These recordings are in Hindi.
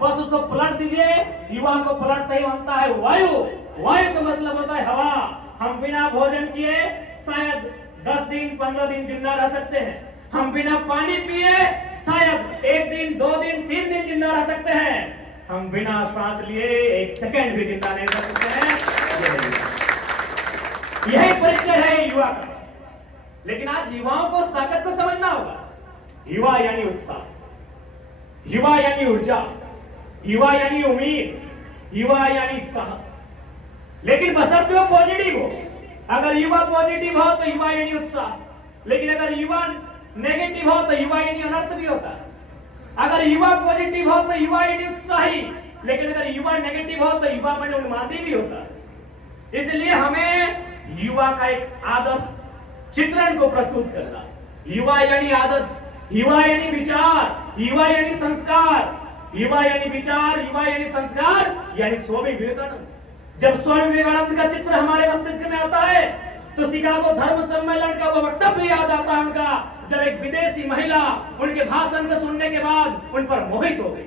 बस उसको पलट दीजिए, युवा को पलटते ही बनता है वायु। वायु का मतलब होता है हवा। हम बिना भोजन किए शायद 10 दिन 15 दिन जिंदा रह सकते हैं। हम बिना पानी पिए शायद 1 दिन 2 दिन 3 दिन जिंदा रह सकते हैं। हम बिना सांस लिए 1 सेकंड भी जिंदा नहीं रह सकते हैं। यही परिचय है युवा का। लेकिन आज युवाओं को उस ताकत को समझना होगा। युवा यानी उत्साह, युवा यानी ऊर्जा, युवा यानी उम्मीद, युवा यानी साहस। लेकिन बशर्ते वो पॉजिटिव हो। अगर युवा पॉजिटिव हो तो युवा यानी उत्साह, लेकिन अगर युवा नेगेटिव हो तो युवा यानी अनर्थ भी होता है। अगर युवा पॉजिटिव हो तो युवा यानी उत्साही, लेकिन अगर युवा नेगेटिव हो तो युवा माने उन्मादी भी होता है। इसलिए हमें युवा का एक आदर्श चित्रण को प्रस्तुत करना। युवा यानी आदर्श, युवा यानी विचार, युवा यानी संस्कार, युवा यानी विचार, युवा यानी संस्कार, यानी स्वामी विवेकानंद। जब स्वामी विवेकानंद का चित्र हमारे मस्तिष्क में आता है तो शिकागो धर्म सम्मेलन का वो वक्तव्य याद आता है उनका, जब एक विदेशी महिला उनके भाषण को सुनने के बाद उन पर मोहित हो गई।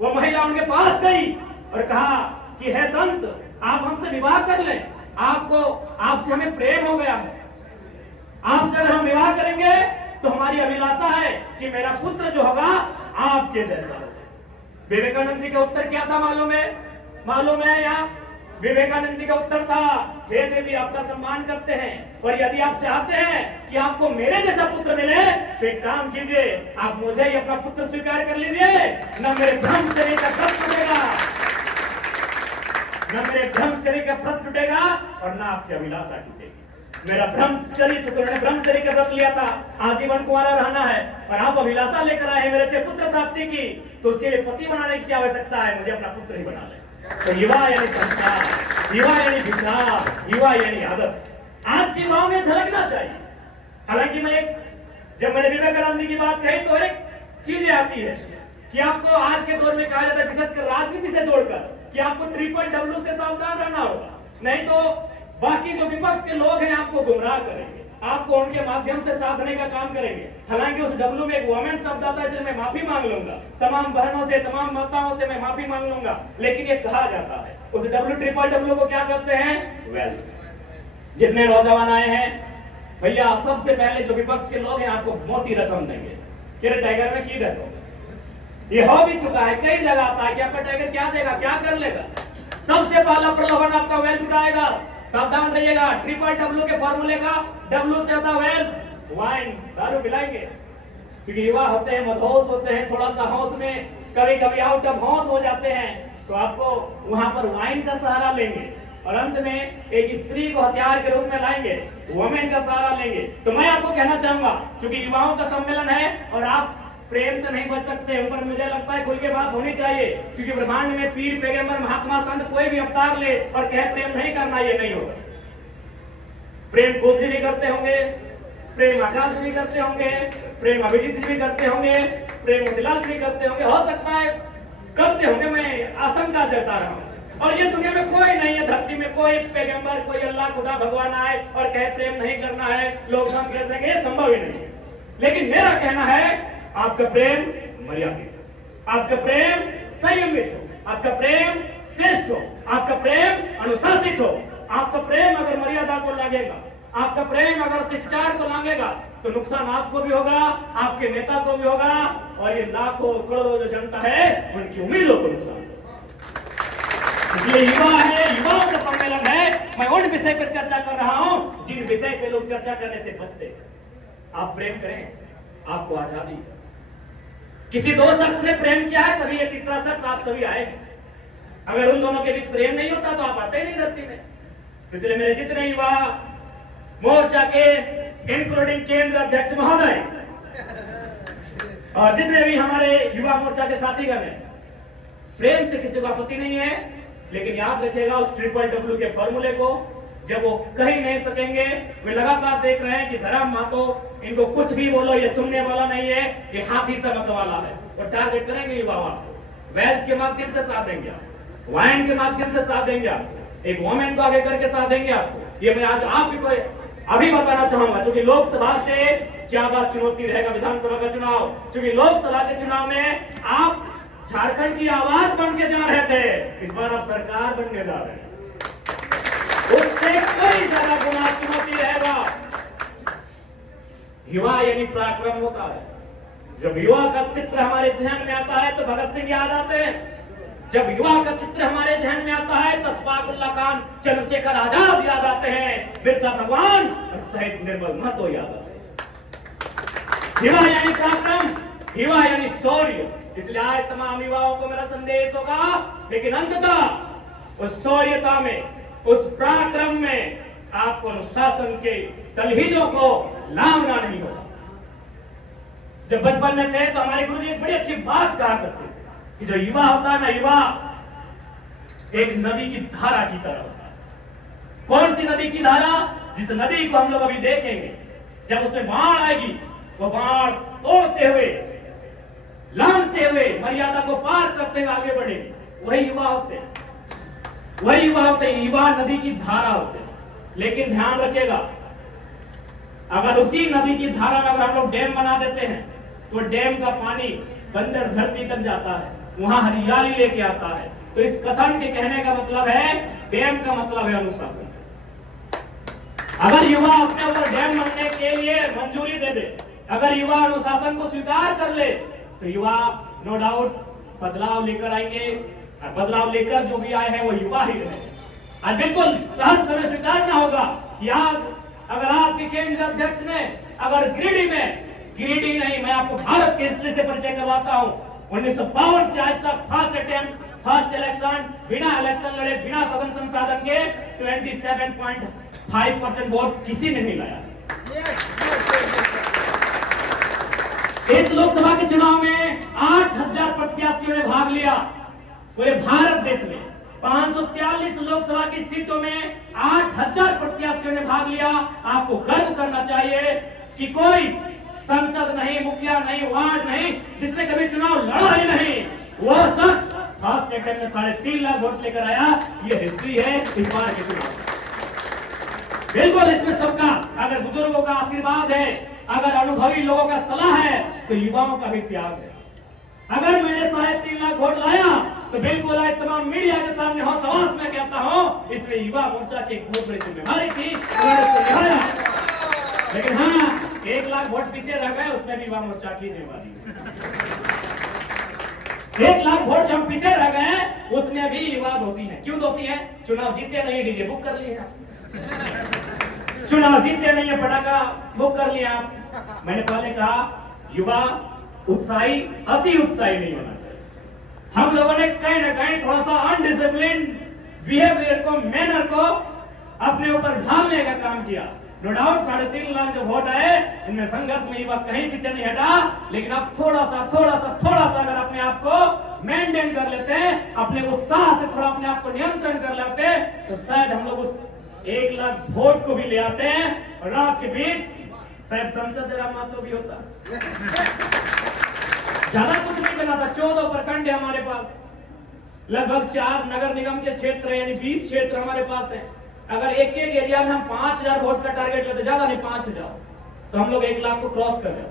वो महिला उनके पास गई और कहा कि हे संत, आप हमसे विवाह कर लें, आपसे हमें प्रेम हो गया है। आपसे अगर हम विवाह करेंगे तो हमारी अभिलाषा है कि मेरा पुत्र जो होगा आपके जैसा होगा। विवेकानंद जी का उत्तर क्या था मालूम है या? विवेकानंद जी का उत्तर था, हे देवी, आपका सम्मान करते हैं, पर यदि आप चाहते हैं कि आपको मेरे जैसा पुत्र मिले तो एक काम कीजिए, आप मुझे ही अपना पुत्र स्वीकार कर लीजिए। न मेरे ब्रह्मचर्य का व्रत टूटेगा, न मेरे ब्रह्मचर्य का व्रत टूटेगा और न आपकी अभिलाषा टूटेगी। मेरा ब्रह्मचर्य का व्रत लिया था, आजीवन कुंवारा रहना है, और आप अभिलाषा लेकर आए मेरे से पुत्र प्राप्ति की, तो उसके लिए पति बनाने की क्या आवश्यकता है? मुझे अपना पुत्र ही बना ले। तो युवा यानी संस्कार, युवा यानी विचार, युवा यानी आदर्श आज की युवाओं में झलकना चाहिए। हालांकि जब मैंने विवेकानंद जी की बात कही तो एक चीजें आती है कि आपको आज के दौर में कहा जाता है, विशेषकर राजनीति से जोड़कर, कि आपको ट्रिपल से सावधान रहना होगा, नहीं तो बाकी जो विपक्ष के लोग हैं आपको गुमराह करेंगे, आपको उनके माध्यम से साधने का काम करेंगे। हालांकि उस डब्लू में एक वोमेन शब्द आता है, इसलिए मैं माफी मांग लूंगा, तमाम बहनों से, तमाम माताओं से मैं माफी मांग लूंगा, लेकिन ये कहा जाता है उस डब्लू को क्या करते हैं? वेल्थ। जितने नौजवान आए हैं भैया, सबसे पहले जो विपक्ष के लोग हैं आपको मोटी रकम देंगे, तेरे टाइगर में की देखो। ये हो भी चुका है, कई जगह आता है कि आपका टाइगर क्या देगा, क्या कर लेगा। सबसे पहला प्रलोभन आपका वेल्थ का आएगा। सावधान रहिएगा, ट्रिपल के फॉर्मूले का डब्ल्यू से होता वेल्थ, वाइन, दारू पिलाएंगे, क्योंकि युवा होते हैं, मदहोश होते हैं, थोड़ा सा होश में कभी कभी आउट ऑफ होश हो जाते हैं, तो आपको वहां पर वाइन का सहारा लेंगे और अंत में एक स्त्री को हथियार के रूप में लाएंगे, वुमेन का सहारा लेंगे। तो मैं आपको कहना चाहूंगा, क्योंकि युवाओं का सम्मेलन है और आप प्रेम से नहीं बच सकते, ऊपर मुझे लगता है खुल के बात होनी चाहिए, क्योंकि ब्रह्मांड में पीर, पैगंबर, महात्मा, संत कोई भी अवतार ले और कहे प्रेम नहीं करना, ये नहीं होगा। प्रेम कुछ भी करते होंगे, प्रेम आकाश भी करते होंगे, प्रेम अभिजीत भी करते होंगे, प्रेम मोतीलाल भी करते होंगे, हो सकता है करते होंगे, मैं आशंका जता रहा हूँ। और ये दुनिया में कोई नहीं है, धरती में कोई पैगंबर, कोई अल्लाह, खुदा, भगवान आए और कहे प्रेम नहीं करना है, लोग हम कह देंगे, ये संभव ही नहीं है। लेकिन मेरा कहना है, आपका प्रेम मर्यादित हो, आपका प्रेम संयमित हो, आपका प्रेम श्रेष्ठ हो, आपका प्रेम अनुशासित हो। आपका प्रेम अगर मर्यादा को लागेगा, आपका प्रेम अगर शिष्टाचार को लागेगा, तो नुकसान आपको भी होगा, आपके नेता को भी होगा, और ये लाखों करोड़ों जो जनता है उनकी उम्मीदों को नुकसान होगा। इसलिए युवा है, युवाओं का सम्मेलन है, मैं उन विषय पर चर्चा कर रहा हूं जिन विषय पे लोग चर्चा करने से बचते। आप प्रेम करें, आपको आजादी। किसी दो शख्स ने प्रेम किया है, तभी ये तीसरा शख्स आप सभी आए। अगर उन दोनों के बीच प्रेम नहीं होता तो आप आते ही नहीं धरती में। इसलिए मेरे जितने युवा मोर्चा के इंक्लूडिंग केंद्र अध्यक्ष महोदय और जितने भी हमारे युवा मोर्चा के साथीगण हैं, प्रेम से किसी को आपत्ति नहीं है, लेकिन याद रखिएगा उस ट्रिपल के फॉर्मूले को जब वो कह ही नहीं सकेंगे, वे लगातार देख रहे हैं कि धर्म मातो इनको कुछ भी बोलो ये सुनने वाला नहीं है, ये हाथी सा मत वाला है, और टारगेट करेंगे युवाओं को। वेल्थ के माध्यम से साथ देंगे, वाइन के माध्यम से साथ देंगे, एक वोमेन को आगे करके साथ देंगे आपको। ये मैं आज आपको अभी बताना चाहूंगा, क्योंकि लोकसभा से ज्यादा चुनौती रहेगा विधानसभा का चुनाव, क्योंकि लोकसभा के चुनाव में आप झारखंड की आवाज बन के जा रहे थे, इस बार आप सरकार बनने जा रहे हैं। उससे कई ज्यादा गुना चुनौती रहेगा। युवा यानी पराक्रम होता है। जब युवा का चित्र हमारे जहन में आता है तो भगत सिंह याद आते हैं। जब युवा का चित्र हमारे जहन में आता है तो अशफाकुल्लाह खान, चंद्रशेखर आजाद याद आते हैं, बिरसा भगवान और शहीद निर्मल महतो याद आते हैं। युवा यानी पराक्रम, युवा यानी शौर्य। इसलिए आज तमाम युवाओं को मेरा संदेश होगा, लेकिन अंततः उस शौर्यता में, उस पराक्रम में आपको अनुशासन के तलहीजों को लांघना नहीं होगा। जब बचपन में थे तो हमारे गुरुजी एक बड़ी अच्छी बात कहा करते कि जो युवा होता है ना, युवा एक नदी की धारा की तरह होता है। कौन सी नदी की धारा? जिस नदी को हम लोग अभी देखेंगे, जब उसमें बाढ़ आएगी, वो बाढ़ तोड़ते हुए, लांघते हुए, मर्यादा को पार करते हुए आगे बढ़े, वही युवा होते हैं। वही युवा होते हैं, युवा नदी की धारा होते हैं। लेकिन ध्यान रखिएगा, अगर उसी नदी की धारा में अगर हम लोग डैम बना देते हैं तो डैम का पानी बंजर धरती तक जाता है, वहां हरियाली लेके आता है। तो इस कथन के कहने का मतलब है, डैम का मतलब है अनुशासन। अगर युवा अपने ऊपर डैम बनने के लिए मंजूरी दे दे, अगर युवा अनुशासन को स्वीकार कर ले, तो युवा नो डाउट बदलाव लेकर आएंगे, और बदलाव लेकर जो भी आए हैं वो युवा ही रहे। और बिल्कुल सहज समय स्वीकारना होगा कि आज अगर आपके केंद्रीय अध्यक्ष ने अगर गिरिडीह नहीं, मैं आपको भारत की हिस्ट्री से परिचय करवाता हूं। 1952 से आज तक फर्स्ट इलेक्शन बिना इलेक्शन लड़े, बिना सदन संसाधन के 27.5% वोट किसी ने नहीं लाया। इस लोकसभा के चुनाव में 8000 प्रत्याशियों ने भाग लिया। पूरे भारत देश में 543 लोकसभा की सीटों में 8000 प्रत्याशियों ने भाग लिया। आपको गर्व करना चाहिए कि कोई संसद नहीं, मुखिया नहीं, वार्ड नहीं, जिसने कभी चुनाव लड़ा ही नहीं, वो शख्स फर्स्ट अटेम्प्ट में 3.5 लाख वोट लेकर आया। ये हिस्ट्री है इस बार के चुनाव। बिल्कुल इसमें सबका, अगर बुजुर्गों का आशीर्वाद है, अगर अनुभवी लोगों का सलाह है, तो युवाओं का भी त्याग है। अगर मैंने 3.5 लाख वोट लाया तो बिल्कुल आज तमाम मीडिया के सामने हौसलास में कहता हूं, इसमें युवा मोर्चा की एक बहुत बड़ी जिम्मेदारी थी, निभाया। लेकिन हाँ, 1 लाख वोट पीछे रह गए, उसमें भी युवा मोर्चा की जिम्मेदारी। 1 लाख वोट जब पीछे रह गए, उसमें भी युवा दोषी है। क्यों दोषी है? चुनाव जीते नहीं, डीजे बुक कर लिया। चुनाव जीते नहीं है, पटाखा बुक कर लिया। मैंने पहले कहा, युवा उत्साही, अति उत्साही नहीं होना चाहिए। हम लोगों ने कहीं ना कहीं थोड़ा सा अनडिसिप्लिन बिहेवियर को, मैनर को अपने ऊपर ढालने का काम किया। नो डाउट 3.5 लाख जो वोट आए, इनमें संघर्ष में युवा कहीं पीछे नहीं हटा। लेकिन अब थोड़ा सा अगर अपने आप को मेंटेन कर लेते हैं, अपने उत्साह से थोड़ा अपने आप को नियंत्रण कर लेते, तो शायद हम लोग उस 1 लाख वोट को भी ले आते हैं। और रात के बीच शायद संसद रामातो भी होता। ज्यादा कुछ नहीं बना था। 14 प्रखंड है हमारे पास, लगभग 4 नगर निगम के क्षेत्र है, यानी 20 क्षेत्र हमारे पास है। अगर एक एरिया में हम 5000 वोट का टारगेट लेते, ज्यादा नहीं 5000, तो हम लोग 1 लाख को क्रॉस कर गए।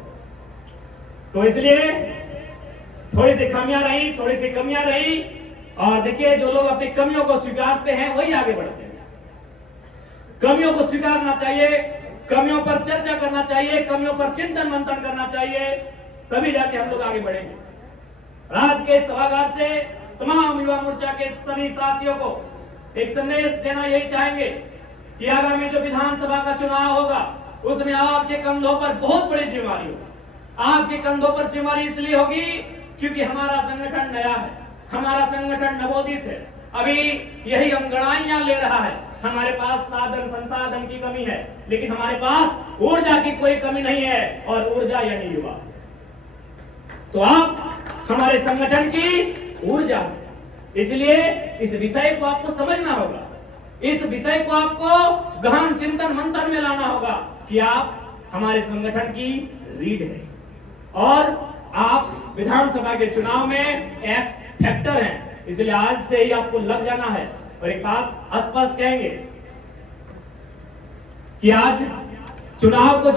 तो इसलिए थोड़ी सी कमियां रही। और देखिए, जो लोग अपनी कमियों को स्वीकारते हैं वही आगे बढ़ते हैं। कमियों को स्वीकारना चाहिए, कमियों पर चर्चा करना चाहिए, कमियों पर चिंतन मंथन करना चाहिए, तभी जाके हम लोग आगे बढ़ेंगे। आज के सभागार से तमाम युवा मोर्चा के सभी साथियों को एक संदेश देना यही चाहेंगे कि आगामी जो विधानसभा का चुनाव होगा, उसमें आपके कंधों पर बहुत बड़ी जिम्मेदारी होगी। आपके कंधों पर जिम्मेदारी इसलिए होगी क्योंकि हमारा संगठन नया है, हमारा संगठन नवोदित है, अभी यही अंगड़ाइयां ले रहा है। हमारे पास साधन संसाधन की कमी है, लेकिन हमारे पास ऊर्जा की कोई कमी नहीं है, और ऊर्जा यानी युवा। तो आप हमारे संगठन की ऊर्जा, इसलिए इस विषय को आपको समझना होगा, इस विषय को आपको गहन चिंतन मंथन में लाना होगा कि आप हमारे संगठन की रीढ़ है और आप विधानसभा के चुनाव में एक्स फैक्टर हैं। इसलिए आज से ही आपको लग जाना है और एक बात स्पष्ट कहेंगे कि आज चुनाव को